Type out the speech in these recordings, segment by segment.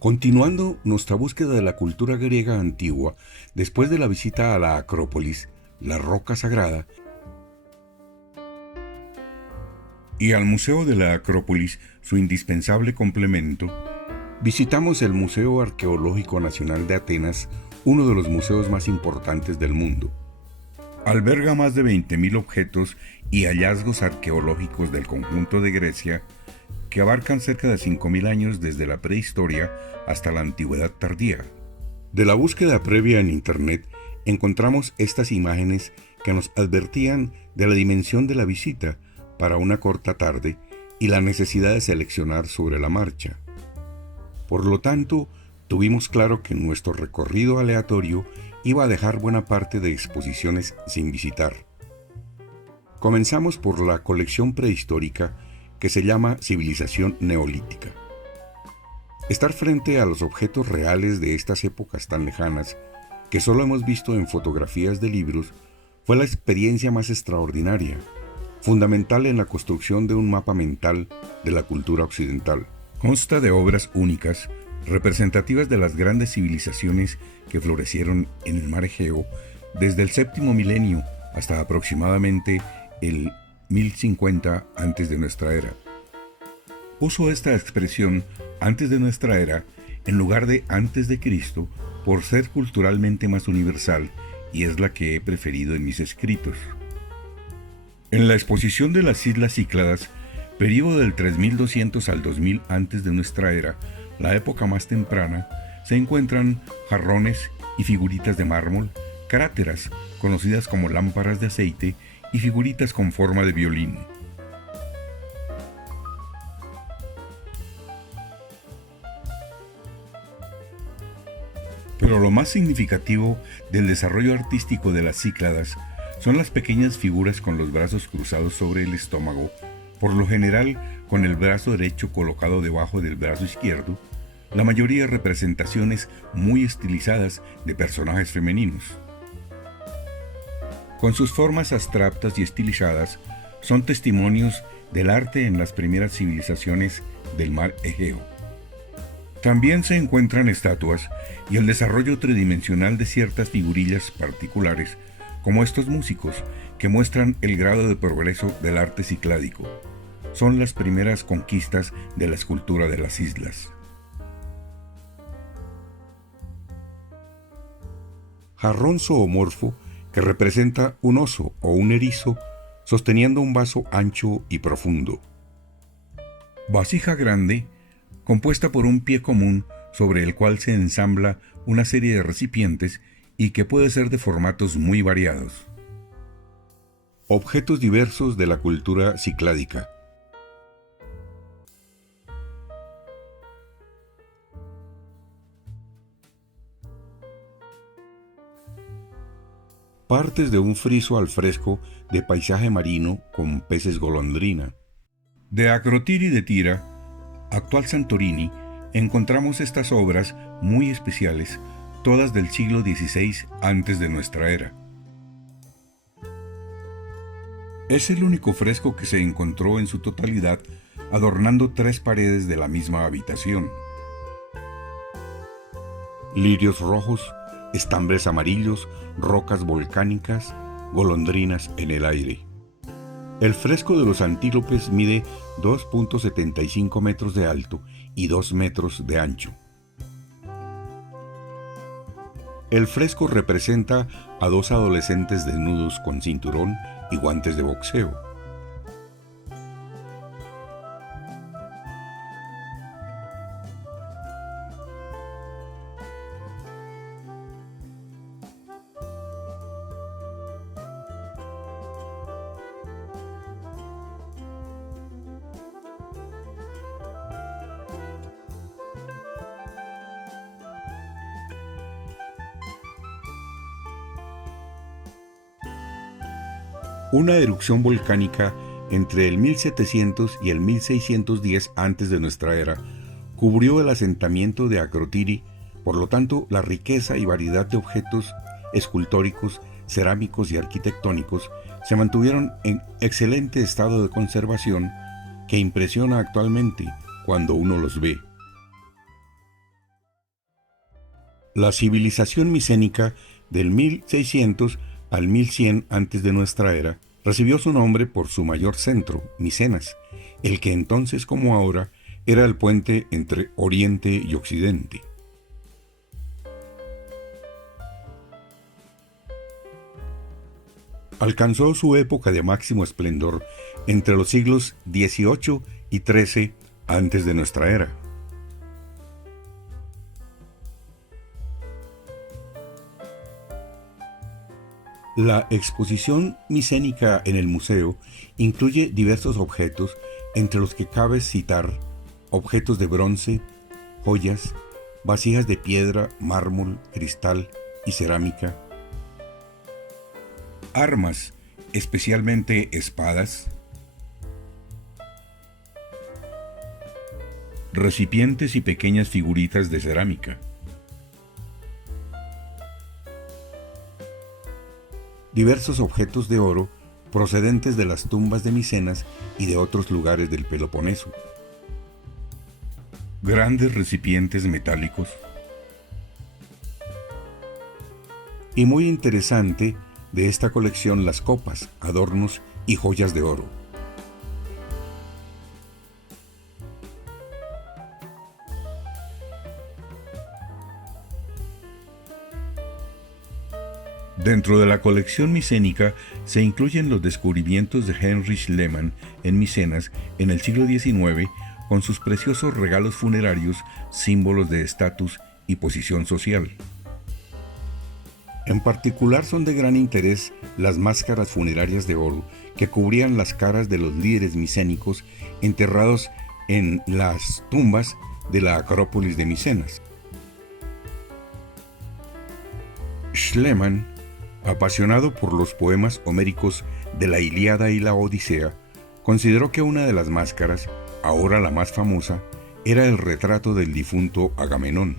Continuando nuestra búsqueda de la cultura griega antigua, después de la visita a la Acrópolis, la Roca Sagrada, y al Museo de la Acrópolis, su indispensable complemento, visitamos el Museo Arqueológico Nacional de Atenas, uno de los museos más importantes del mundo. Alberga más de 20.000 objetos y hallazgos arqueológicos del conjunto de Grecia que abarcan cerca de 5.000 años desde la prehistoria hasta la antigüedad tardía. De la búsqueda previa en Internet, encontramos estas imágenes que nos advertían de la dimensión de la visita para una corta tarde y la necesidad de seleccionar sobre la marcha. Por lo tanto, tuvimos claro que nuestro recorrido aleatorio iba a dejar buena parte de exposiciones sin visitar. Comenzamos por la colección prehistórica que se llama Civilización Neolítica. Estar frente a los objetos reales de estas épocas tan lejanas, que solo hemos visto en fotografías de libros, fue la experiencia más extraordinaria, fundamental en la construcción de un mapa mental de la cultura occidental. Consta de obras únicas, representativas de las grandes civilizaciones que florecieron en el mar Egeo desde el séptimo milenio hasta aproximadamente el 1050 antes de nuestra era. Uso esta expresión antes de nuestra era en lugar de antes de Cristo por ser culturalmente más universal y es la que he preferido en mis escritos. En la exposición de las Islas Cícladas, periodo del 3200 al 2000 antes de nuestra era, la época más temprana, se encuentran jarrones y figuritas de mármol, cráteras conocidas como lámparas de aceite y figuritas con forma de violín. Pero lo más significativo del desarrollo artístico de las Cícladas son las pequeñas figuras con los brazos cruzados sobre el estómago, por lo general con el brazo derecho colocado debajo del brazo izquierdo, la mayoría representaciones muy estilizadas de personajes femeninos. Con sus formas abstractas y estilizadas, son testimonios del arte en las primeras civilizaciones del mar Egeo. También se encuentran estatuas y el desarrollo tridimensional de ciertas figurillas particulares, como estos músicos, que muestran el grado de progreso del arte cicládico. Son las primeras conquistas de la escultura de las islas. Jarrón zoomorfo que representa un oso o un erizo sosteniendo un vaso ancho y profundo. Vasija grande, compuesta por un pie común sobre el cual se ensambla una serie de recipientes y que puede ser de formatos muy variados. Objetos diversos de la cultura cicládica. Partes de un friso al fresco de paisaje marino con peces golondrina. De Acrotiri de Tira, actual Santorini, encontramos estas obras muy especiales, todas del siglo XVI antes de nuestra era. Es el único fresco que se encontró en su totalidad adornando 3 paredes de la misma habitación. Lirios rojos, estambres amarillos, rocas volcánicas, golondrinas en el aire. El fresco de los antílopes mide 2.75 metros de alto y 2 metros de ancho. El fresco representa a 2 adolescentes desnudos con cinturón y guantes de boxeo. Una erupción volcánica entre el 1700 y el 1610 antes de nuestra era cubrió el asentamiento de Akrotiri. Por lo tanto, la riqueza y variedad de objetos escultóricos, cerámicos y arquitectónicos se mantuvieron en excelente estado de conservación que impresiona actualmente cuando uno los ve. La civilización micénica del 1600 al 1100 antes de nuestra era recibió su nombre por su mayor centro, Micenas, el que entonces como ahora era el puente entre Oriente y Occidente. Alcanzó su época de máximo esplendor entre los siglos XVIII y XIII antes de nuestra era. La exposición micénica en el museo incluye diversos objetos, entre los que cabe citar objetos de bronce, joyas, vasijas de piedra, mármol, cristal y cerámica, armas, especialmente espadas, recipientes y pequeñas figuritas de cerámica, diversos objetos de oro procedentes de las tumbas de Micenas y de otros lugares del Peloponeso, grandes recipientes metálicos, y muy interesante de esta colección las copas, adornos y joyas de oro. Dentro de la colección micénica se incluyen los descubrimientos de Heinrich Lehmann en Micenas en el siglo XIX, con sus preciosos regalos funerarios, símbolos de estatus y posición social. En particular son de gran interés las máscaras funerarias de oro que cubrían las caras de los líderes micénicos enterrados en las tumbas de la Acrópolis de Micenas. Schliemann, apasionado por los poemas homéricos de la Ilíada y la Odisea, consideró que una de las máscaras, ahora la más famosa, era el retrato del difunto Agamenón.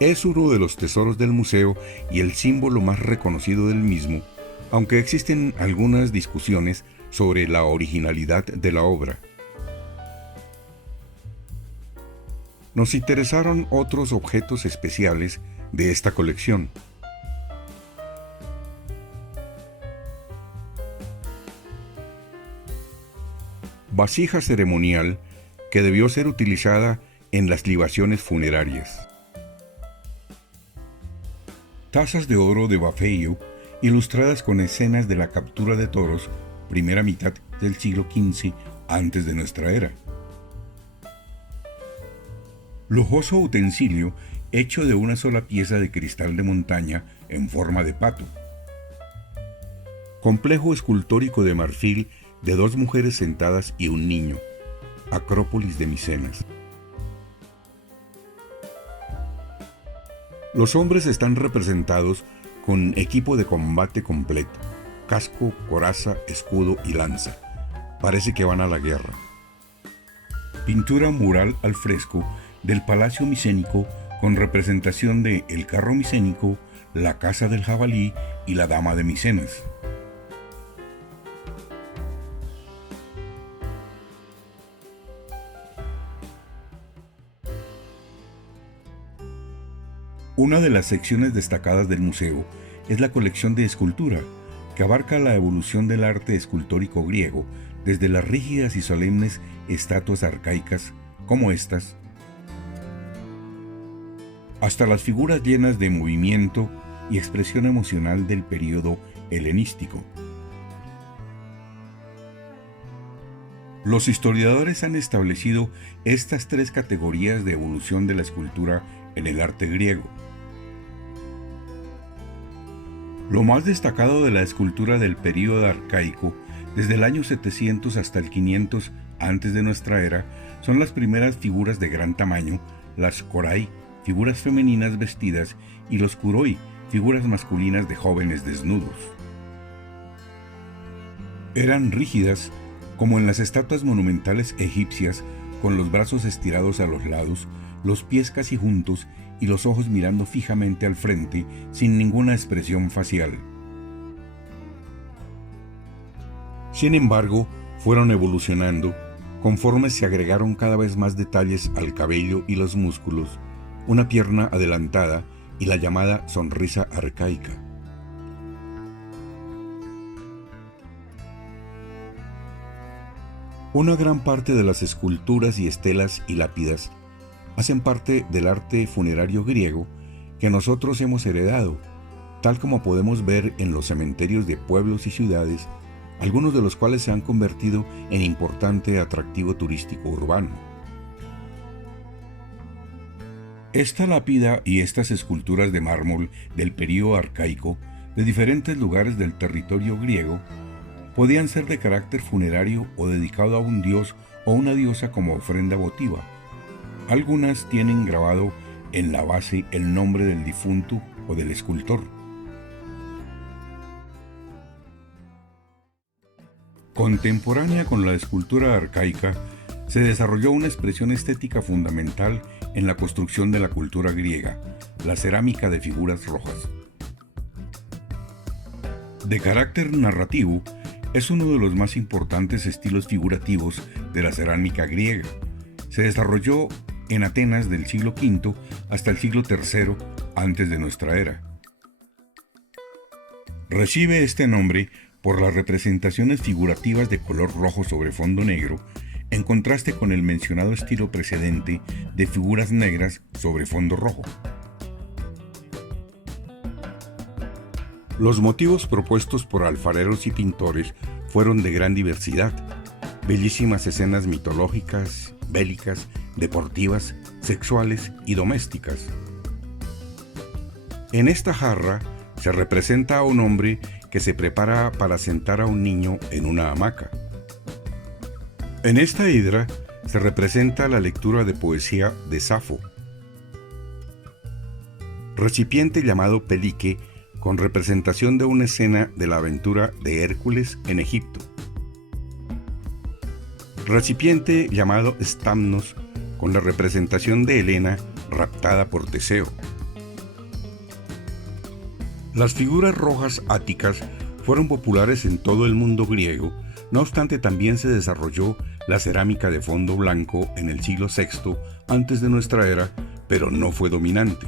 Es uno de los tesoros del museo y el símbolo más reconocido del mismo, aunque existen algunas discusiones sobre la originalidad de la obra. Nos interesaron otros objetos especiales de esta colección. Vasija ceremonial que debió ser utilizada en las libaciones funerarias. Tazas de oro de Bafeyo, ilustradas con escenas de la captura de toros, primera mitad del siglo XV antes de nuestra era. Lujoso utensilio hecho de una sola pieza de cristal de montaña en forma de pato. Complejo escultórico de marfil de dos mujeres sentadas y un niño, Acrópolis de Micenas. Los hombres están representados con equipo de combate completo, casco, coraza, escudo y lanza. Parece que van a la guerra. Pintura mural al fresco del Palacio Micénico con representación de el carro micénico, la casa del jabalí y la dama de Micenas. Una de las secciones destacadas del museo es la colección de escultura, que abarca la evolución del arte escultórico griego desde las rígidas y solemnes estatuas arcaicas como estas, hasta las figuras llenas de movimiento y expresión emocional del período helenístico. Los historiadores han establecido estas tres categorías de evolución de la escultura en el arte griego. Lo más destacado de la escultura del período arcaico, desde el año 700 hasta el 500 antes de nuestra era, son las primeras figuras de gran tamaño, las korai, figuras femeninas vestidas, y los kuroi, figuras masculinas de jóvenes desnudos. Eran rígidas, como en las estatuas monumentales egipcias, con los brazos estirados a los lados, los pies casi juntos y los ojos mirando fijamente al frente sin ninguna expresión facial. Sin embargo, fueron evolucionando conforme se agregaron cada vez más detalles al cabello y los músculos, una pierna adelantada y la llamada sonrisa arcaica. Una gran parte de las esculturas y estelas y lápidas hacen parte del arte funerario griego que nosotros hemos heredado, tal como podemos ver en los cementerios de pueblos y ciudades, algunos de los cuales se han convertido en importante atractivo turístico urbano. Esta lápida y estas esculturas de mármol del período arcaico de diferentes lugares del territorio griego podían ser de carácter funerario o dedicado a un dios o una diosa como ofrenda votiva. Algunas tienen grabado en la base el nombre del difunto o del escultor. Contemporánea con la escultura arcaica, se desarrolló una expresión estética fundamental en la construcción de la cultura griega, la cerámica de figuras rojas. De carácter narrativo, es uno de los más importantes estilos figurativos de la cerámica griega. Se desarrolló en Atenas del siglo V hasta el siglo III antes de nuestra era. Recibe este nombre por las representaciones figurativas de color rojo sobre fondo negro, en contraste con el mencionado estilo precedente de figuras negras sobre fondo rojo. Los motivos propuestos por alfareros y pintores fueron de gran diversidad: bellísimas escenas mitológicas, bélicas, deportivas, sexuales y domésticas. En esta jarra se representa a un hombre que se prepara para sentar a un niño en una hamaca. En esta hidra se representa la lectura de poesía de Safo. Recipiente llamado pelique, con representación de una escena de la aventura de Hércules en Egipto. Recipiente llamado Stamnos, con la representación de Helena raptada por Teseo. Las figuras rojas áticas fueron populares en todo el mundo griego, no obstante también se desarrolló la cerámica de fondo blanco en el siglo VI antes de nuestra era, pero no fue dominante.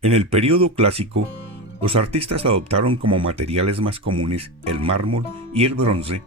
En el período clásico, los artistas adoptaron como materiales más comunes el mármol y el bronce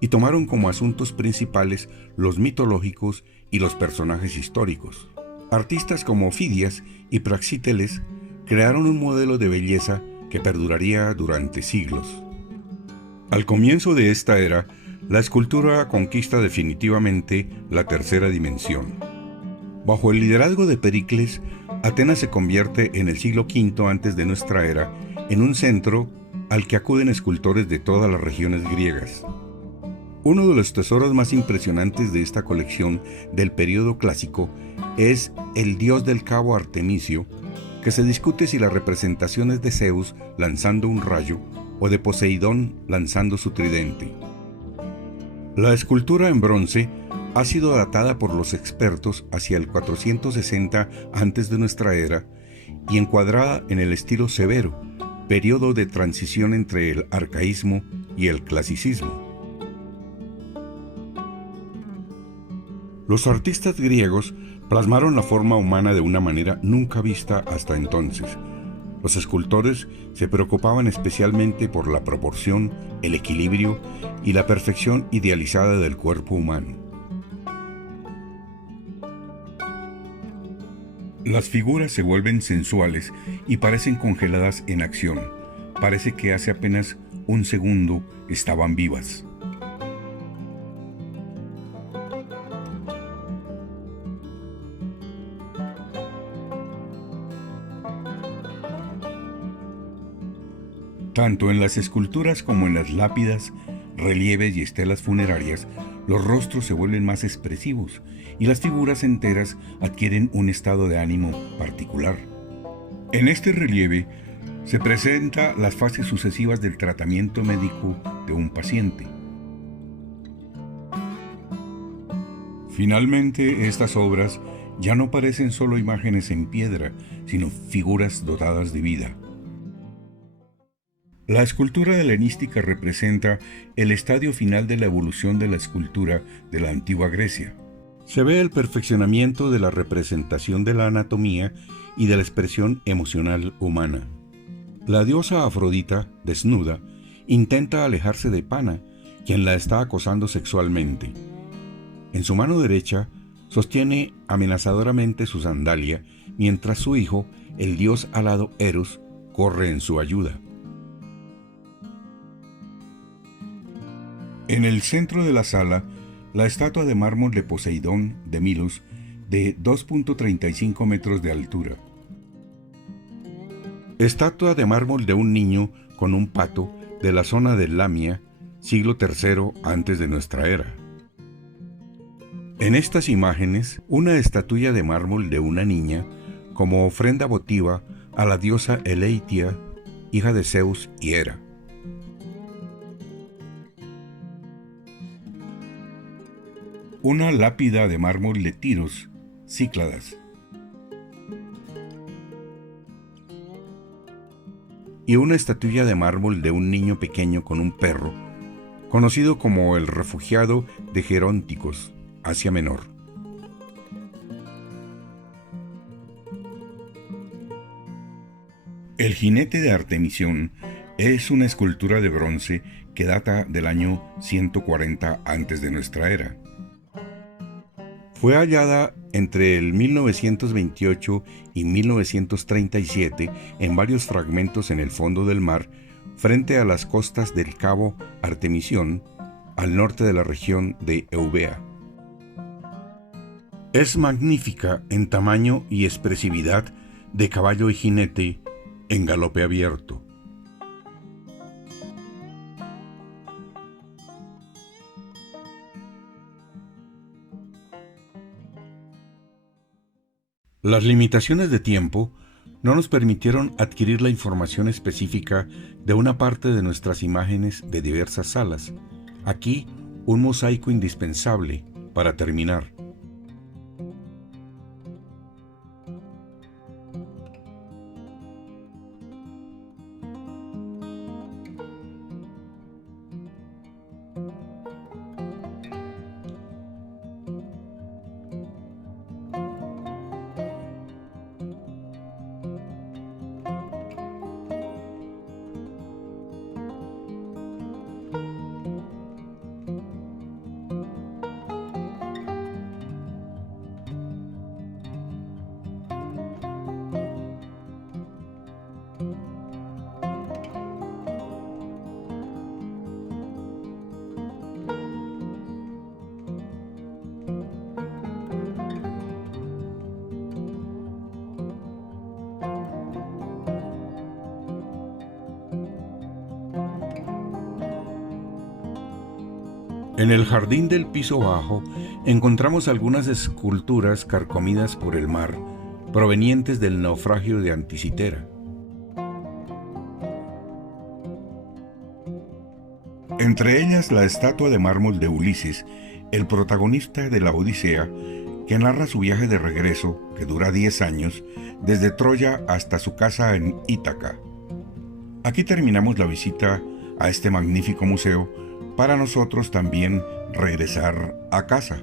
y tomaron como asuntos principales los mitológicos y los personajes históricos. Artistas como Fidias y Praxíteles crearon un modelo de belleza que perduraría durante siglos. Al comienzo de esta era, la escultura conquista definitivamente la tercera dimensión. Bajo el liderazgo de Pericles, Atenas se convierte en el siglo V antes de nuestra era en un centro al que acuden escultores de todas las regiones griegas. Uno de los tesoros más impresionantes de esta colección del período clásico es el dios del cabo Artemisio, que se discute si la representación es de Zeus lanzando un rayo o de Poseidón lanzando su tridente. La escultura en bronce ha sido datada por los expertos hacia el 460 antes de nuestra era y encuadrada en el estilo severo, periodo de transición entre el arcaísmo y el clasicismo. Los artistas griegos plasmaron la forma humana de una manera nunca vista hasta entonces. Los escultores se preocupaban especialmente por la proporción, el equilibrio y la perfección idealizada del cuerpo humano. Las figuras se vuelven sensuales y parecen congeladas en acción. Parece que hace apenas un segundo estaban vivas. Tanto en las esculturas como en las lápidas, relieves y estelas funerarias, los rostros se vuelven más expresivos y las figuras enteras adquieren un estado de ánimo particular. En este relieve se presentan las fases sucesivas del tratamiento médico de un paciente. Finalmente, estas obras ya no parecen solo imágenes en piedra, sino figuras dotadas de vida. La escultura helenística representa el estadio final de la evolución de la escultura de la antigua Grecia. Se ve el perfeccionamiento de la representación de la anatomía y de la expresión emocional humana. La diosa Afrodita, desnuda, intenta alejarse de Pana, quien la está acosando sexualmente. En su mano derecha sostiene amenazadoramente su sandalia, mientras su hijo, el dios alado Eros, corre en su ayuda. En el centro de la sala, la estatua de mármol de Poseidón de Milos, de 2.35 metros de altura. Estatua de mármol de un niño con un pato de la zona de Lamia, siglo III antes de nuestra era. En estas imágenes, una estatuilla de mármol de una niña como ofrenda votiva a la diosa Eleitia, hija de Zeus y Hera. Una lápida de mármol de Tiros, Cícladas. Y una estatuilla de mármol de un niño pequeño con un perro, conocido como el refugiado de Gerónticos, Asia Menor. El jinete de Artemisión es una escultura de bronce que data del año 140 antes de nuestra era. Fue hallada entre el 1928 y 1937 en varios fragmentos en el fondo del mar frente a las costas del Cabo Artemisión, al norte de la región de Eubea. Es magnífica en tamaño y expresividad de caballo y jinete en galope abierto. Las limitaciones de tiempo no nos permitieron adquirir la información específica de una parte de nuestras imágenes de diversas salas. Aquí, un mosaico indispensable para terminar. En el jardín del piso bajo encontramos algunas esculturas carcomidas por el mar, provenientes del naufragio de Anticitera. Entre ellas la estatua de mármol de Ulises, el protagonista de la Odisea, que narra su viaje de regreso, que dura 10 años, desde Troya hasta su casa en Ítaca. Aquí terminamos la visita a este magnífico museo, para nosotros también regresar a casa.